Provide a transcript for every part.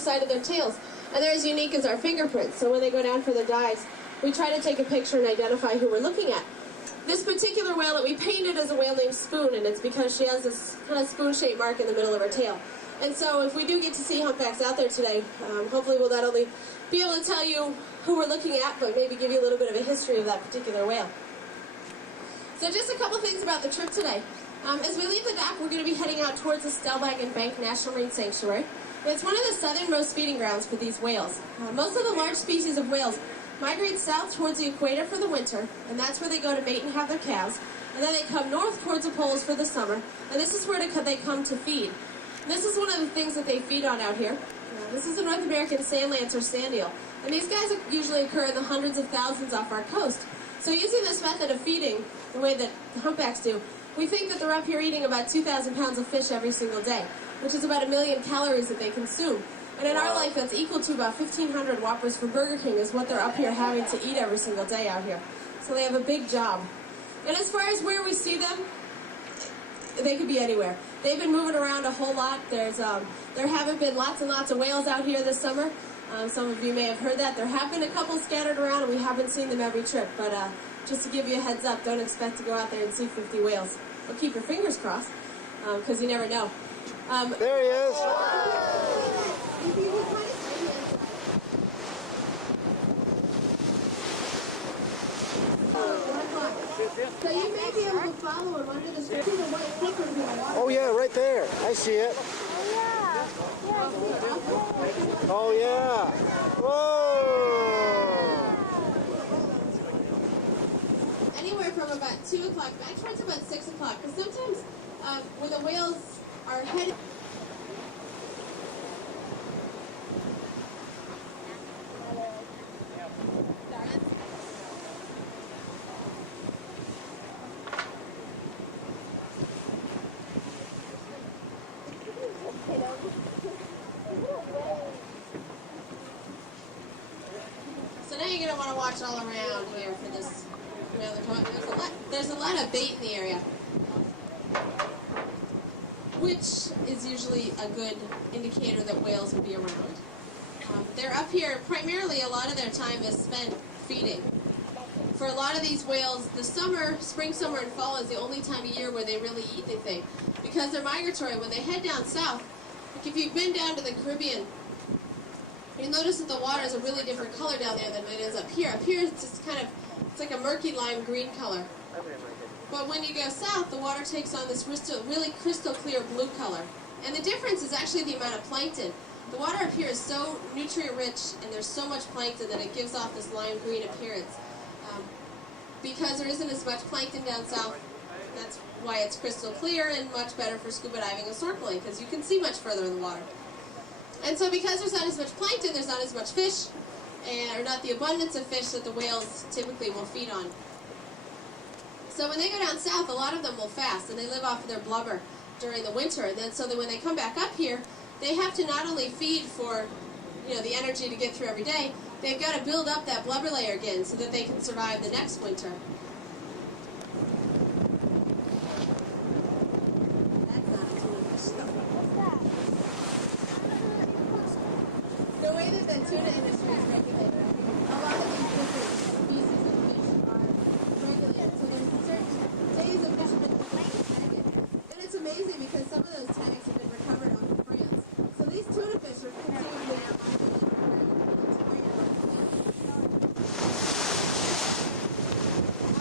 side of their tails, and they're as unique as our fingerprints. So when they go down for their dives, we try to take a picture and identify who we're looking at. This particular whale that we painted is a whale named Spoon, and it's because she has this kind of spoon-shaped mark in the middle of her tail. And so if we do get to see humpbacks out there today, hopefully we'll not only be able to tell you who we're looking at, but maybe give you a little bit of a history of that particular whale. So just a couple things about the trip today. As we leave the dock, we're going to be heading out towards the Stellbag and Bank National Marine Sanctuary. It's one of the southernmost feeding grounds for these whales. Most of the large species of whales migrate south towards the equator for the winter, and that's where they go to mate and have their calves. And then they come north towards the poles for the summer, and this is where they come to feed. This is one of the things that they feed on out here. This is a North American sand lance or sand eel, and these guys usually occur in the hundreds of thousands off our coast. So using this method of feeding, the way that the humpbacks do, we think that they're up here eating about 2,000 pounds of fish every single day, which is about 1 million calories that they consume. And in our life, that's equal to about 1,500 Whoppers from Burger King is what they're up here having to eat every single day out here. So they have a big job. And as far as where we see them, they could be anywhere. They've been moving around a whole lot. There haven't been lots and lots of whales out here this summer. Some of you may have heard that. There have been a couple scattered around, and we haven't seen them every trip. But just to give you a heads up, don't expect to go out there and see 50 whales. But keep your fingers crossed, because you never know. There he is. So you may be able to follow him under the street. Oh yeah, right there. I see it. Oh yeah. Whoa. Anywhere from about 2 o'clock, I try to about 6 o'clock, because sometimes when the whales are headed... So now you're going to want to watch all around here for this. There's a lot of bait in the area, which is usually a good indicator that whales will be around. They're up here primarily, a lot of their time is spent feeding. For a lot of these whales, the spring, summer, and fall is the only time of year where they really eat anything. Because they're migratory, when they head down south, like if you've been down to the Caribbean, you'll notice that the water is a really different color down there than it is up here. Up here, it's just it's like a murky lime green color. But when you go south, the water takes on this really crystal clear blue color. And the difference is actually the amount of plankton. The water up here is so nutrient rich, and there's so much plankton that it gives off this lime green appearance. Because there isn't as much plankton down south, that's why it's crystal clear and much better for scuba diving and snorkeling, because you can see much further in the water. And so because there's not as much plankton, there's not as much fish, or not the abundance of fish that the whales typically will feed on. So when they go down south, a lot of them will fast, and they live off of their blubber during the winter. And then so that when they come back up here, they have to not only feed for the energy to get through every day, they've got to build up that blubber layer again so that they can survive the next winter. That's not a tuna fish though. What's that? The way that the tuna industry is regulated, a lot of these different species of fish are regulated. So there's certain days of fishermen tagged. And it's amazing because some of those tags have been recovered off of France. So these tuna fish are considered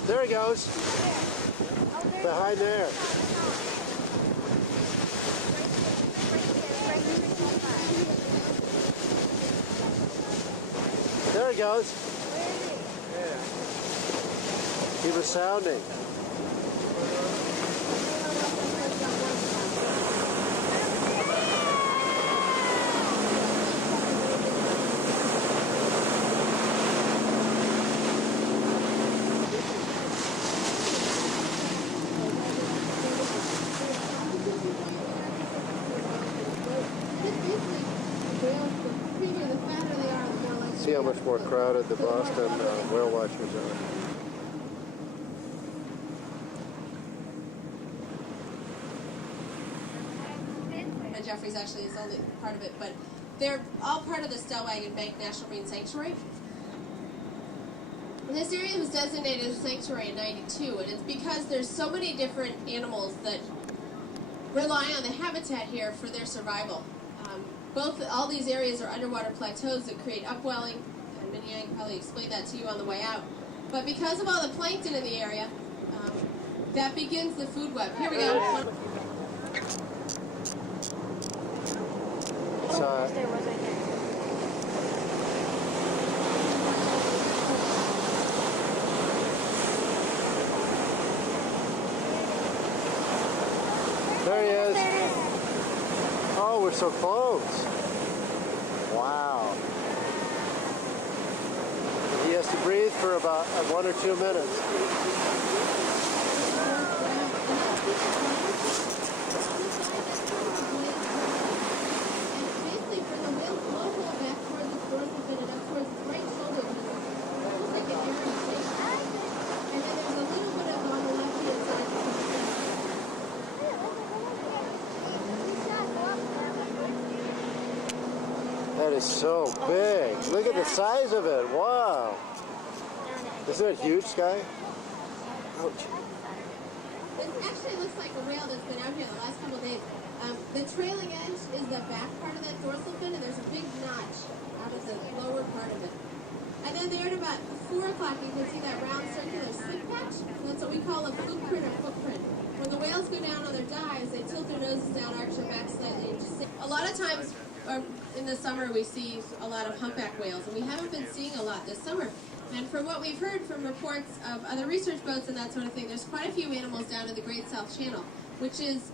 There he goes. Behind there. There he goes. Yeah. He was sounding. See how much more crowded the Boston whale watchers are. Jeffries actually is only part of it, but They're all part of the Stellwagen Bank National Marine Sanctuary. And this area was designated as a sanctuary in '92, and it's because there's so many different animals that rely on the habitat here for their survival. All these areas are underwater plateaus that create upwelling, and Minnie can probably explain that to you on the way out. But because of all the plankton in the area, that begins the food web. Here we go. There he is. Oh, we're so close. Wow. He has to breathe for about 1 or 2 minutes. That is so big. Look at the size of it. Wow. Isn't it huge, Sky? Ouch. It actually looks like a whale that's been out here the last couple of days. The trailing edge is the back part of that dorsal fin, and there's a big notch out of the lower part of it. And then there at about 4 o'clock, you can see that round circular slip patch. That's what we call a footprint or footprint. When the whales go down on their dives, they tilt their noses down, arch their back slightly, and just a lot of times in the summer we see a lot of humpback whales, and we haven't been seeing a lot this summer. And from what we've heard from reports of other research boats and that sort of thing, there's quite a few animals down in the Great South Channel, which is,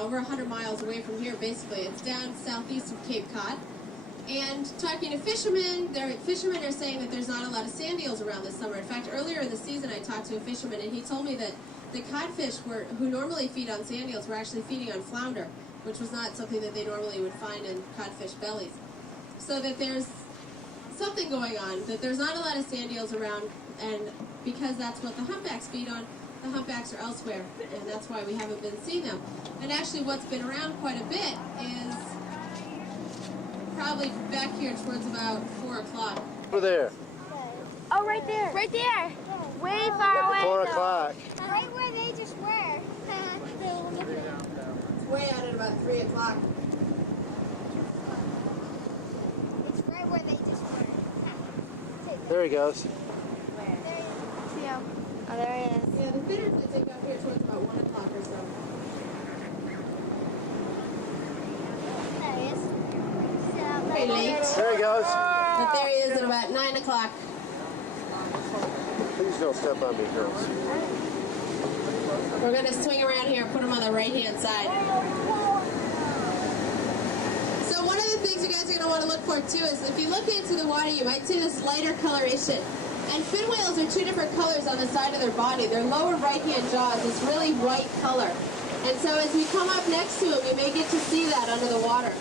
over 100 miles away from here, basically. It's down southeast of Cape Cod. And talking to fishermen are saying that there's not a lot of sand eels around this summer. In fact, earlier in the season I talked to a fisherman, and he told me that the codfish who normally feed on sand eels were actually feeding on flounder, which was not something that they normally would find in codfish bellies. So that there's something going on, that there's not a lot of sand eels around, and because that's what the humpbacks feed on, the humpbacks are elsewhere, and that's why we haven't been seeing them. And actually what's been around quite a bit is probably back here towards about 4 o'clock. Over there. Oh, right there. Right there. Way far away. 4 o'clock. Right where they just were. It's way out at about 3 o'clock. It's right where they just were. There he goes. Where? There he is. Yeah. Oh, there he is. Yeah, the fitters that take up here towards about 1 o'clock or so. There he is. Very late. There he goes. But there he is at about 9 o'clock. Please don't step on me, girls. We're going to swing around here and put him on the right-hand side. So one of the things you guys are going to want to look for, too, is if you look into the water, you might see this lighter coloration. And fin whales are 2 different colors on the side of their body. Their lower right-hand jaw is this really white color. And so as we come up next to him, you may get to see that under the water.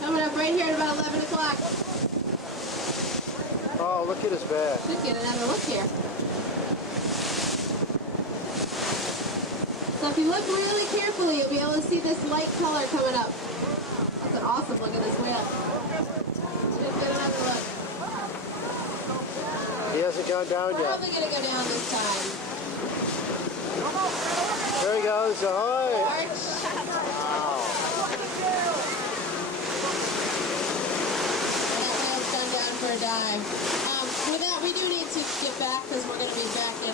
Coming up right here at about 11 o'clock. Oh, look at his back. Should get another look here. So if you look really carefully, you'll be able to see this light color coming up. That's an awesome look at this whale. Let's get another look. He hasn't gone down yet. Probably going to go down this time. There he goes. Ahoy! Arch. That whale's done down for a dive. With that, we do need to get back because we're going to be back in a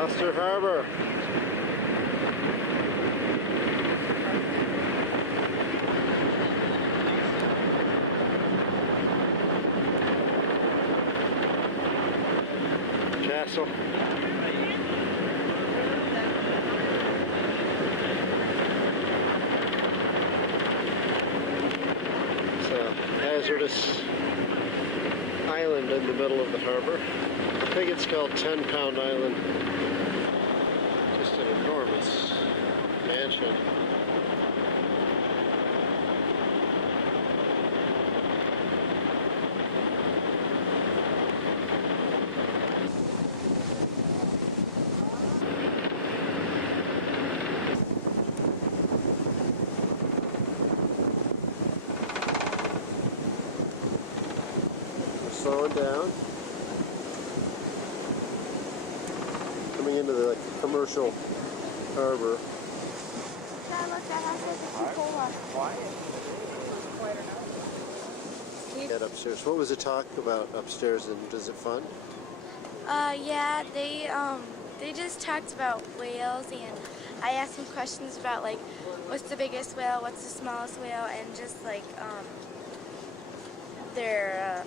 Gloucester Harbor. Castle. It's a hazardous island in the middle of the harbor. I think it's called 10-Pound Island. Just an enormous mansion. We're slowing down. Coming into the commercial harbor. Dad, look, that house has a cupola. Get upstairs. What was the talk about upstairs, and is it fun? Yeah, they just talked about whales, and I asked them questions about like what's the biggest whale, what's the smallest whale, and just like their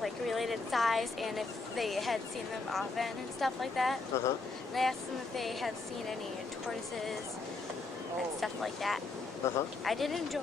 like related size, and if they had seen them often and stuff like that. Uh-huh. And I asked them if they had seen any tortoises and stuff like that. Uh-huh. I did enjoy